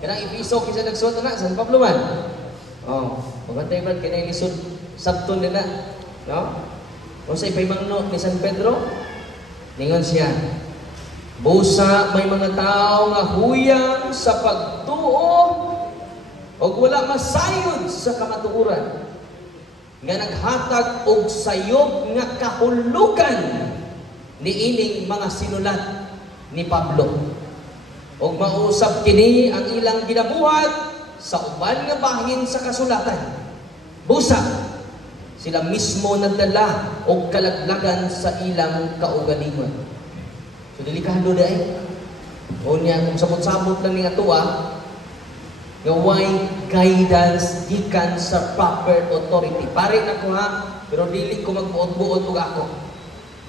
Kanang Efeso kisa nagsuot na San Pablo man. Oh, magantay ba kanang lisod sabton din na, no? Unsay pahimangno ni San Pedro? Ningon siya, busa may mga tao nga huyang sa pagtuo og wala masayod sa kamatuoran nga naghatag og sayop nga kahulugan niining mga sinulat ni Pablo. Og mausap kini ang ilang ginabuhat sa uban nga bahin sa kasulatan. Busa sila mismo nagdala og kalaglagan sa ilang kaugalingon. So delikado dai. Unya kung sabot-sabot lang ni atoa, nga way guidance gikan sa proper authority. Pare na ko ha, pero dili ko magbuot-buot og ako.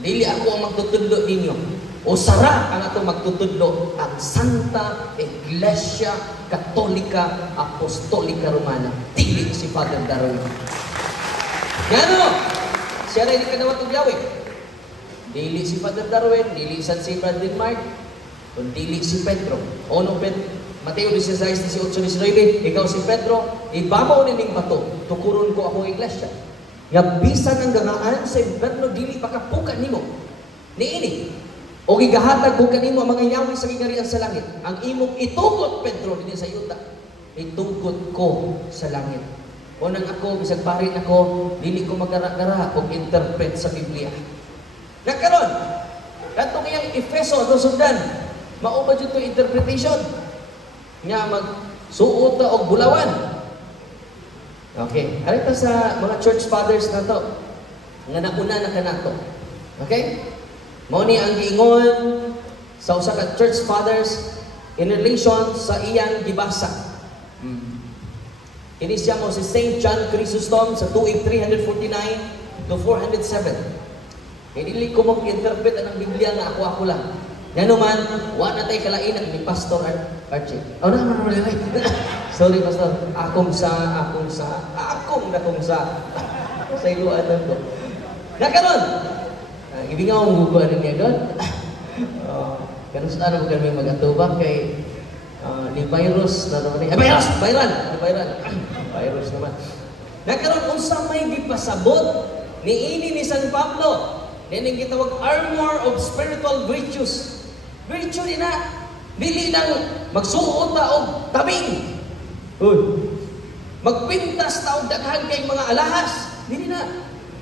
Dili ako ang magtutudlo ninyo. O sara ang atong magtutudlo ang Santa Iglesia Katolika Apostolika Romana. Dili si Father Darwin. Gano? Siya rin ikanawat og yawi. Dili si Father Darwin, dili si Brother Mark, kundi si Pedro. Ono Pedro? Mateo 16:18-19, ikaw si Pedro, ibabaw nining bato, tukuron ko akong iglesia. Nga bisan ang gangaan sa impierno, dili pakapukan nimo. Niini. O gigahatag ko kanimo ang mga yawi sa gingarian sa langit. Ang imong itugot, Pedro, din sa yuta. Itugot ko sa langit. O nang ako, bisag parin ako, dili ko magara-gara o interpret sa Biblia. Nagkaroon, katong iyang Efeso, atong sundan, mauba dito interpretation. Nga magsuot og bulawan. Okay, harita sa mga church fathers na to. Nga nauna na kanato. Okay? Mao ni ang giingon sa usa ka church fathers in relation sa iyang gibasa. Kini siya mo si Saint John Chrysostom sa tuig 349 to 407. Dili ko mag-interpret ang Biblia nga ako lang. Yan naman, wa na tayo kalainan ni Pastor Archie. Oh, no. Sorry, Pastor. Akong sa. Sa iluan lang ko. Nakaroon! Ibingaw ang guguan niya doon. Kanus na naman kami mag-atubak kay ni virus na naman. Virus naman. Nakaroon kung sa may gipasabot ni San Pablo. Yan ang gitawag armor of spiritual virtues. Virtue din na. Dili nang magsuot ta og tabing. Magpintas ta og daghan kay mga alahas. Dili na.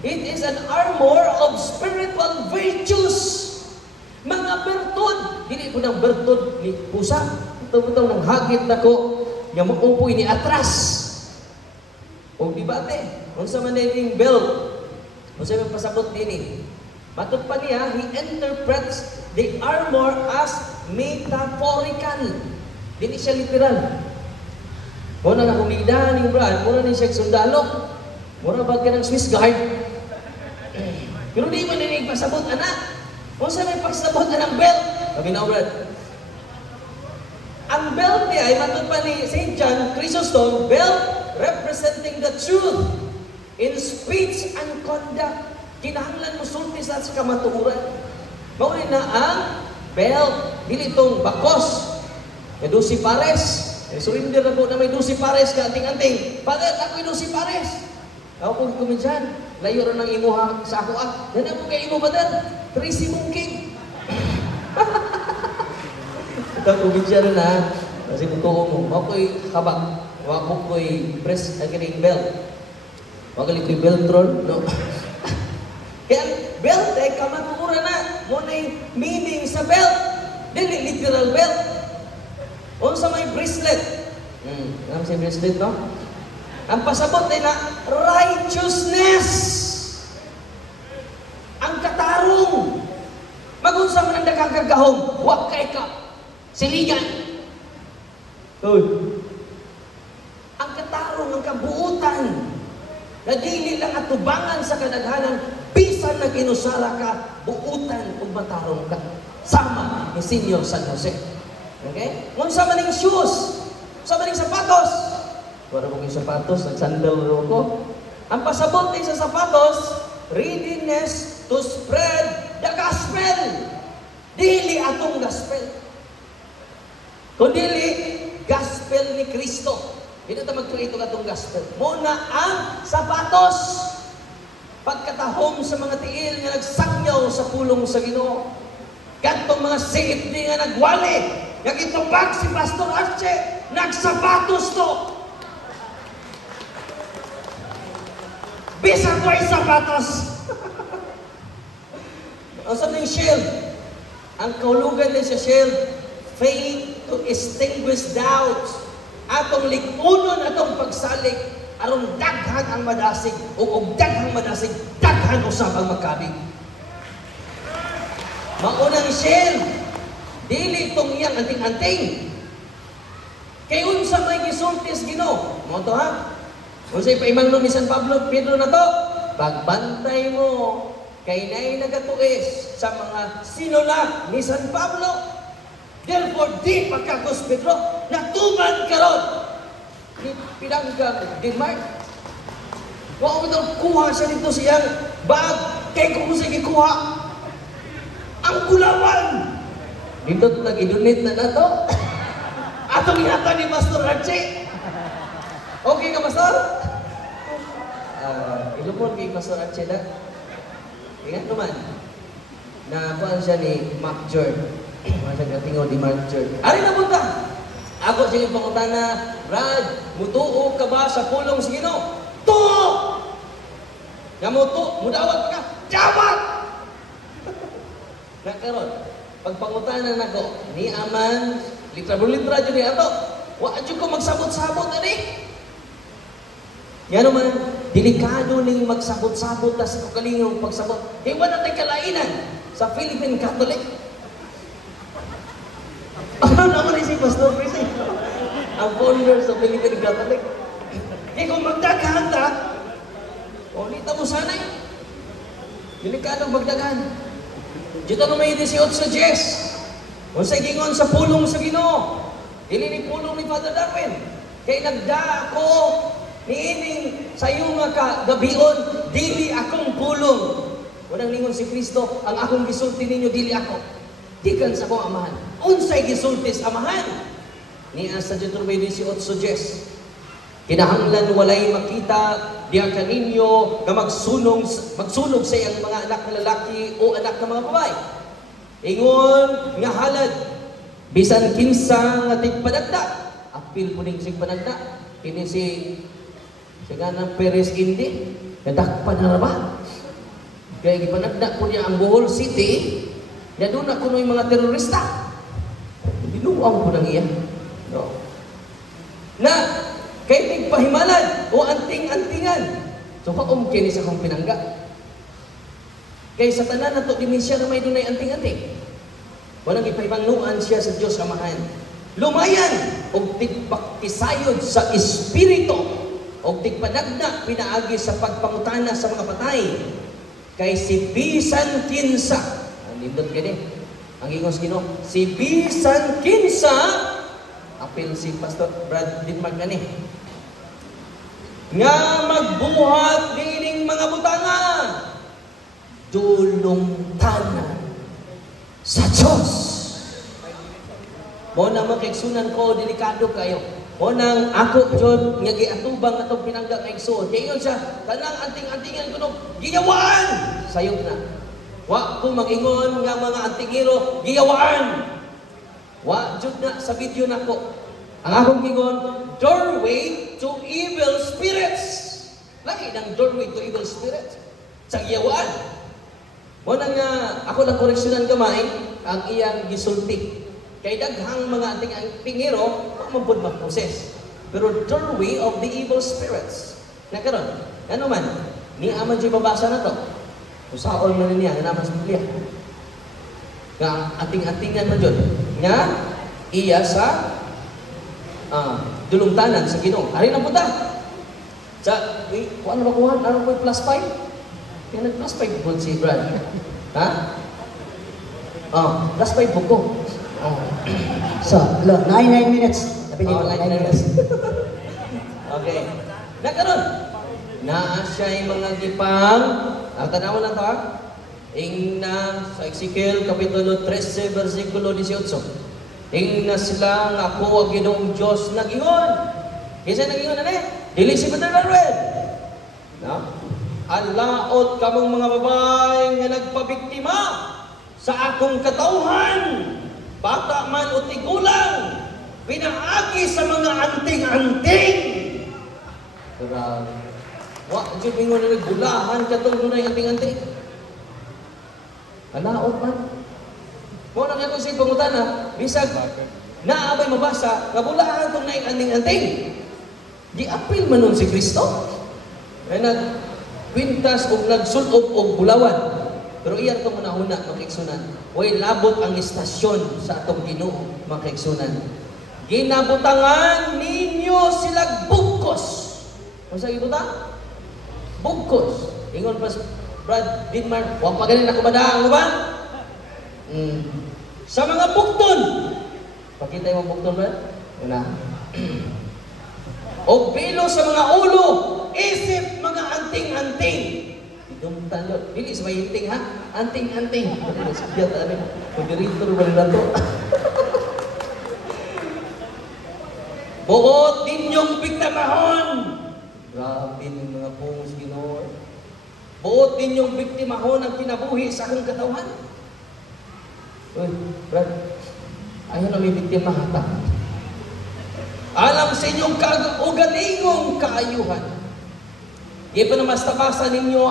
It is an armor of spiritual virtues. Mga bertud. Dili ko ng bertud ni pusa. Ito ng hagit na ko. Nga makupoy ni atras. O di ba ate? Kung sa manaying belt. Kung sa may pasabot din eh. Matod pa niya, he interprets the armor as metaphorical. Dili siya literal. Muna na humigdahan yung brand, muna ni siya sundalo. Muna ba ka ng Swiss Guard? Pero di man ninig pasabot, anak. Kung sa may pasabot na ng belt. Sabi na, brad. Ang belt niya ay matod pa ni St. John Chrysostom, belt representing the truth in speech and conduct. Kinahanglan mo sulti sa kamatuoran. Maunin na ang belt. Dili itong bakos. May 12 pares. Surrender na po na may 12 pares ka anting-anting. Father, ako'y 12 pares. Ako kung kumidyan. Layo rin ng imuha sa ako. Yan ako kay imo, Father. 13 mungking. Ito kumidyan na. Kasi butuo mo. Ako'y kabak. Ako'y press ang kining belt. Magaling ko'y beltron. No. Kaya belt ay kamatuura na. Muna yung meaning sa belt. Dili literal belt. O sa may bracelet. Ano sa bracelet, no? Ang pasabot ay na righteousness. Ang katarong. Magunsa man ang daghang kagahom. Huwag kay ka. Siligan. Ang katarong, ang kabuutan. Na dili lang atubangan sa kadaghanan. Bisan na kinusara ka, buutan o matarong ka. Sama ni Senyor San Jose. Okay? Nung sa maning shoes, sa maning sapatos. Wala mong yung sapatos, nagsandal ko. Ang pasabot ay sa sapatos, readiness to spread the gospel. Dili atong gospel. Kung dili, gospel ni Kristo. Dito ta mag-create atong gospel. Muna ang sapatos. Pagkatahom sa mga tiil nga nagsangyaw sa pulong sa Ginoo. Kantong mga siit ni nga nagwali. Nagitubag si Pastor Archie. Nagsapatos to. Bisa ko ay sapatos. Ang sabi ng shield. Ang kaulugan din sa shield. Faith to extinguish doubts. Atong likunon, atong pagsalig. Arong daghan ang madasig o daghang madasig, daghan usab ang magkabig. Maunang shell, dili itong iyang anting-anting. Kay unsa may gisultis Ginoo. Mo to ha? Unsay paimangno ni San Pablo, Pedro na to? Pagbantay mo kay nay nagatuis sa mga sinula ni San Pablo. Therefore, di pagkakos Pedro, natuman karon. Pinanggang Denmark. Wa ko itong kuha siya dito siyang bag. Kaya kung sige kuha, ang kulawan. Dito ito nag-idunit na to. Atong ihata ni Pastor Archie. Okay ka, Pastor? Ilumon kay Pastor Archie na. Ingat naman. Nakuhaan siya ni Mark Jordan. Mga siya katingaw ni Mark Jordan. Ari na punta! Ako sige pangutana, Brad, mutuo ka ba sa pulong sa Ginoo? Tuo! Nga mudawat pa ka, jawat! Nakaroon, pagpangutanan nako, ni Aman, litra-litra dyan niya ito, wala dyan ko magsabot-sabot, ani? Yan naman, delikado ning magsabot-sabot na sa kakalingong pagsabot. Kaya wala tayo kalainan. sa Philippine Catholic. Ano naman si Pastor Chris? Ang founder sa Philippine Catholic. Kaya kung magdaghan ta, ulit mo sanay. Delikadong magdaghan. Dito na may 18 Jess. Kung sa gingon sa pulong sa Ginoo, dili ni pulong ni Father Darwin. Kay nagda ako niining sa iyo nga gabion, dili akong pulong. Unang lingon si Kristo, ang akong gisulti ninyo, dili ako. Dikan sa akong amahan. Unsay gisulti sa amahan? Niya sa Deuteronomy 18 Jess. Kinahanglan walay makita diya kaninyo nga magsunog sa iyang mga anak na lalaki o anak na mga babae. Ingon nga halad, bisan kinsa nga tigpadagda, apil po ning sigpadagda, kini si ganang Perez Indi, nadakpan na ba? Kaya gipanagda po niya ang Bohol City, ya doon na kuno yung mga terorista. Binuang po nang iya. No. Na, kay tigpahimalan o anting-antingan. So, kaum kini sa kong pinangga. Kay sa tanan na to, din siya na may dunay anting-anting. Walang ipahimangnuan siya sa Diyos Amahan. Lumayan o tigpakisayod sa Espiritu o tigpanagna pinaagi sa pagpangutana sa mga patay. Kay si bisan kinsa, ang lindot ka din, ang ingos Ginoo, si bisan kinsa, apil si Pastor Brad Denmark na ni, nga magbuhat nining mga butanga, dulungtanan sa Diyos. Mo na makiksunan ko, delikado kayo. O nang ako, John, nga giatubang atong pinangga kay Igsoon. Kaya siya, kanang anting-antingan ko nung giyawaan! Sayot na. Wa ko mag-ingon nga mga antingero, giyawaan! Wa, John na, sa video na ko. Ang akong gingon, doorway to evil spirits. Lagi ng doorway to evil spirits. Sa giyawaan. O nang ako na koreksyonan gamay, ang iyang gisulti. Kay daghang mga anting-antingero, mabud mag-poses. Pero doorway of the evil spirits. Nakaroon. Ano man, ni aman siya babasa na to. Usaon man niya, nga naman sa Biblia. Nga ating-atingan man dyan. Nga, iya sa dulungtanan sa Ginoo. Ari na punta. Sa, kung ano ba kuhan? Ano ba plus 5? Kaya nag-plus 5 po si Brad. Ha? Plus 5 po ko. So, 9 minutes. Sabi niyo, 9 minutes. Okay. Nagkaroon. Naa siya'y mga gipang. Ang tanawon na ito ha. Ingna sa Ezekiel Kapitulo 13, versikulo 18. Ingna sila nga ako ang Ginoong Diyos nag-ingon. Kasi nag-ingon na dili si Brother Darwin. No? Alaot kamong mga babae nga nagpabiktima sa akong katauhan. Bata man o tigulang, pinaagi sa mga anting-anting. Grabe. Wa, dyan mo na nagbulahan ka itong dunay anting-anting. Alaot man. Kung nang ako siya pangutana, bisag, naabay mabasa, nabulahan itong naing anting-anting. Di-apil man nun si Kristo. Ay nagkwintas o nagsulob o bulawan. Pero iyan ito muna makaiksunan. Way labot ang istasyon sa atong Ginoo, makaiksunan. Ginabutangan ninyo silang bugkos. Kung sa gibutang? Bugkos. Ingon pa Brad Denmark, huwag pa ganin ako madaang, ba? Sa mga bugton. Pakita yung bugton, Brad? Yun na. O bilo sa mga ulo, isip mga anting-anting. Dumtan yun. Hindi sa may hinting ha? Anting-anting. Sabihan na namin. Moderator ba nila to? Buot ninyong biktimahon. Grabe ng mga pungos Ginoo. Buot ninyong biktimahon ang kinabuhi sa akong katawan. Uy, Brad. Ayaw na may biktima hata. Alam sa inyong ugalingong kaayuhan. Di pa na mas tapasan ninyo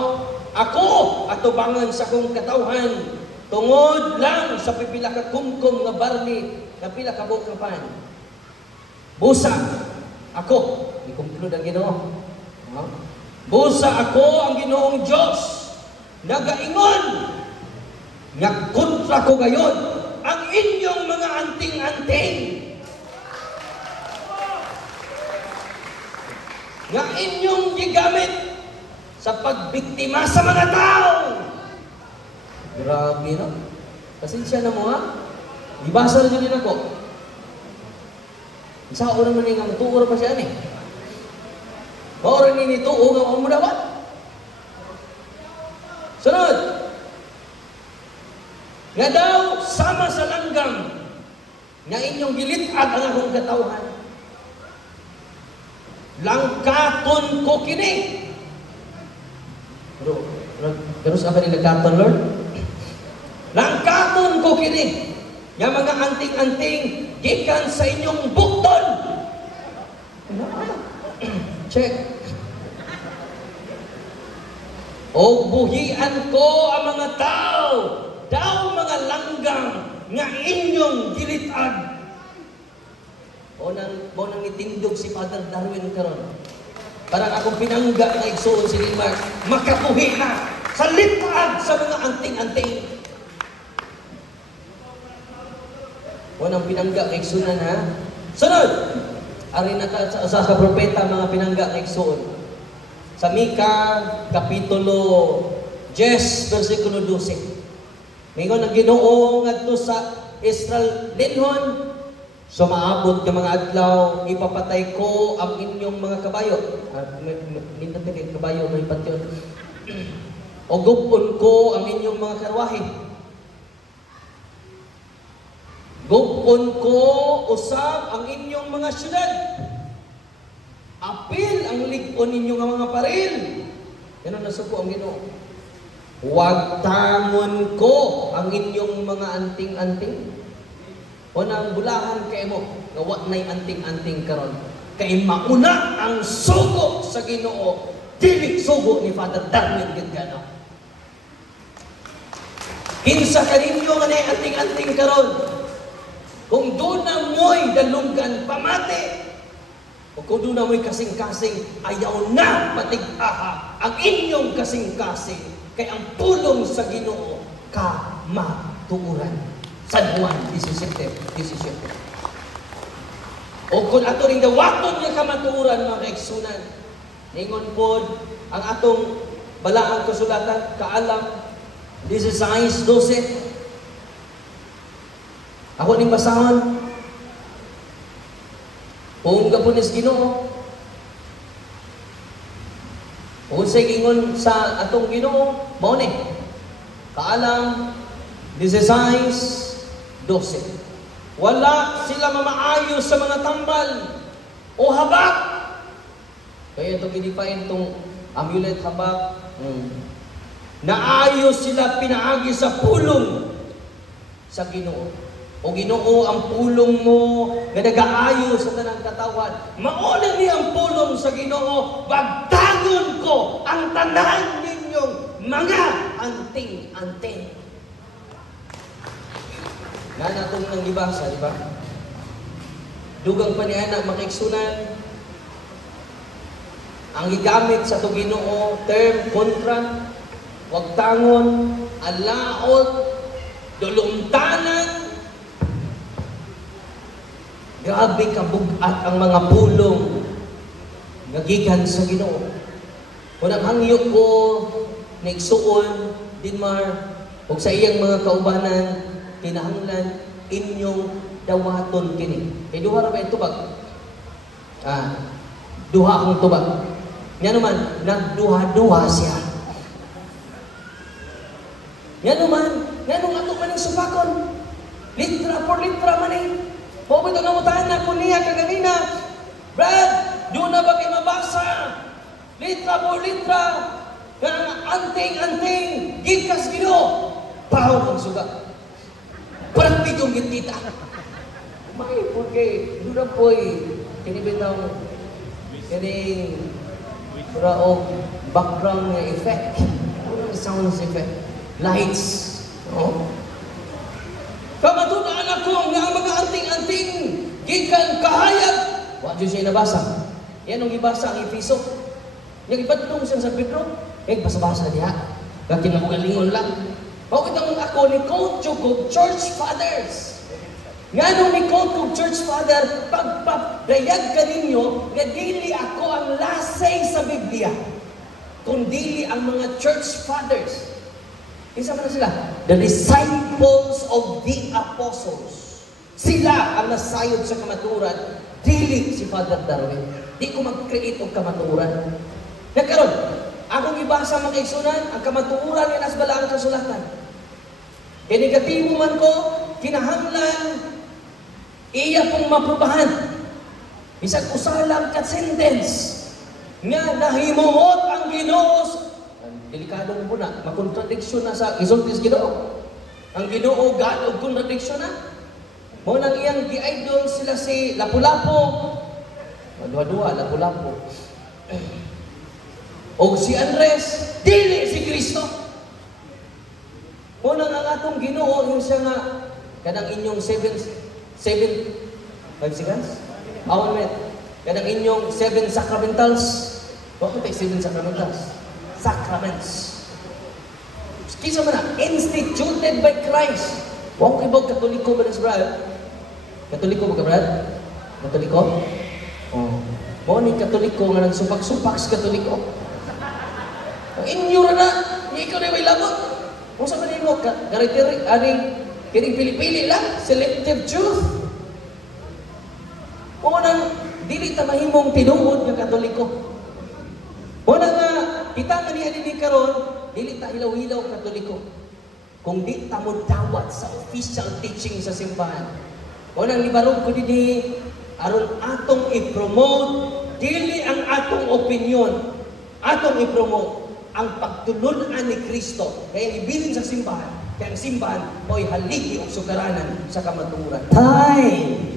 ako atubangan sa kong katawhan tungod lang sa pipila ka kumkum nga barli na pila ka bukapan. Busa ako, ikumplod ang Ginoo. Busa ako ang Ginoong Diyos nagaingon nga kontra ko gayon ang inyong mga anting-anting. Nga inyong gigamit sa pagbiktima sa mga tao. Grabe, no? Pasensya na mo, ha? Ibasa na din ako. Sa oras man nga mutuo pa siya ni. Oras ni tuo nga mo dawat. Sunod. Nga daw sama sa langgam nga inyong gilitag ang akong katawhan. Langkaton ko kini. Pero sa kanila katon, Lord? Langkaton ko kini. Nga mga anting-anting gikan sa inyong bukton. Check. O buhian ko ang mga tao, daw mga langgam nga inyong gilitag. O nang nitindog si Father Darwin karon. Parang akong pinangga na igsuon si Mark, makabuhi na sa litag sa mga anting-anting. O nang pinangga na igsunan, ha? Sunod! Ari na sa propeta mga pinangga na igsuon. Sa Mika, Kapitulo 10, versikulo 12. Mingon ang Ginoo ngadto sa Israel dinhon, so maabot ka mga adlaw, ipapatay ko ang inyong mga kabayo. Nindot kay kabayo may patyon. O gupon ko ang inyong mga karwahe. Gupon ko usab ang inyong mga syudad. Apil ang lig-on ninyo nga mga paril. Yan ang nasuko ang Ginoo. Huwag tangon ko ang inyong mga anting-anting. O nang bulahan kay mo, nga wa nay anting-anting karon. Kay mauna ang sugo sa Ginoo, dili sugo ni Father Darwin Gitgano. Kinsa kaninyo nga nay anting-anting karon? Kung doon na mo'y dalunggan pamati, o kung doon na mo'y kasing-kasing, ayaw na matig-aha ang inyong kasing-kasing, kay ang pulong sa Ginoo kamatuuran. San Juan 17:17. O kung ato ring dawaton nga kamatuuran, mga kaigsunan, ningon pod ang atong balaang kasulatan, kaalam 16:12. Ako ning basahon. Kung gapunis Ginoo, kung sa gingon sa atong Ginoo, mao ni kaalam 16:12. Wala sila mamaayo sa mga tambal o habak. Kaya ito ginipain itong amulet habak. Naayo sila pinaagi sa pulong sa Ginoo. O Ginoo, ang pulong mo nga nagaayo sa tanang katawan. Mauna ni ang pulong sa Ginoo, bagtagon ko ang tanan ninyong mga anting-anting. Na natong nang libasa, di ba? Dugang pa ni anak makaigsunan. Ang gigamit sa to Ginoo, term kontra, wag tangon, alaot, dulumtanan. Grabe kabugat ang mga pulong nagikan sa Ginoo. Kung hangyo ko naigsuon, Dinmar, o sa iyang mga kaubanan, kinahanglan inyong dawaton kini. Kay duha ra ba itubag? Duha akong tubag. Nga naman, nagduha-duha siya. Nga naman, nga nung ato maning supakon, litra por litra man eh. Pabito na mutahan na ko niya kaganina. Brad, doon na ba kayo mabasa? Litra por litra, nga anting-anting, gikas Ginoo. Bahaw ang suga. Partidong gitita. May porque doon po'y kinibitaw kining raog background effect. Sounds effect. Lights. No? Kamatuna anak ko nga ang mga anting-anting gikan kahayag. Wa jud siya nabasa. Yan ang ibasa ang Efeso. Yang ibatlong siya sa Pedro, basa-basa diha. Gakin na mo galingon lang. Bakit ang ako ni Coach og Church Fathers? Nga nung ni Coach Church Father, pagpapayag ka ninyo, nga dili ako ang lasay sa Biblia, kundi ang mga Church Fathers. Isa man na sila? The disciples of the apostles. Sila ang nasayod sa kamaturan, dili si Father Darwin. Di ko mag-create og kamaturan. Nagkaroon, akong ibasa mga igsunan, ang kamaturan ni nas balaang kasulatan. Kaya negatibo man ko, kinahanglan, iya pong maprubahan. Bisag usalang ka sentence nga nahimuot ang Ginoo. Delikado po na, makontradiksyon na sa isultis Ginoo. Ang Ginoo God og kontradiksyon na. Mo nang iyang gi-idol sila si Lapu-Lapu. Dua-dua Lapu-Lapu. O si Andres, dili si Kristo. Mo nang ang atong Ginoo yung siya nga kanang inyong 5 seconds? Awan met. Kanang inyong 7 sacramentals. Bakit ay 7 sacramentals? Sacraments. Kisa man na, instituted by Christ. Huwag ibog Katoliko ba nas Brad? Katoliko ba ka Brad? Katoliko? Oh. Mo ni Katoliko nga nagsupak-supak sa Katoliko. Ang inyo na, ikaw na may labot. Kung sa kanil mo, garitiri, kiring pili-pili lang, selective truth. Kung nang dili ta mahimong tinuod ng Katoliko. Kung nga, kita nga niya din karon, dili ta hilaw-hilaw Katoliko. Kung di ta mo dawat sa official teaching sa simbahan. Kung nang libarog ko din aron atong i-promote, dili ang atong opinion, atong i-promote ang pagtulunan ni Kristo. Kaya ibilin sa simbahan, kaya ang simbahan mo'y haligi o sugaranan sa kamaturan. Time!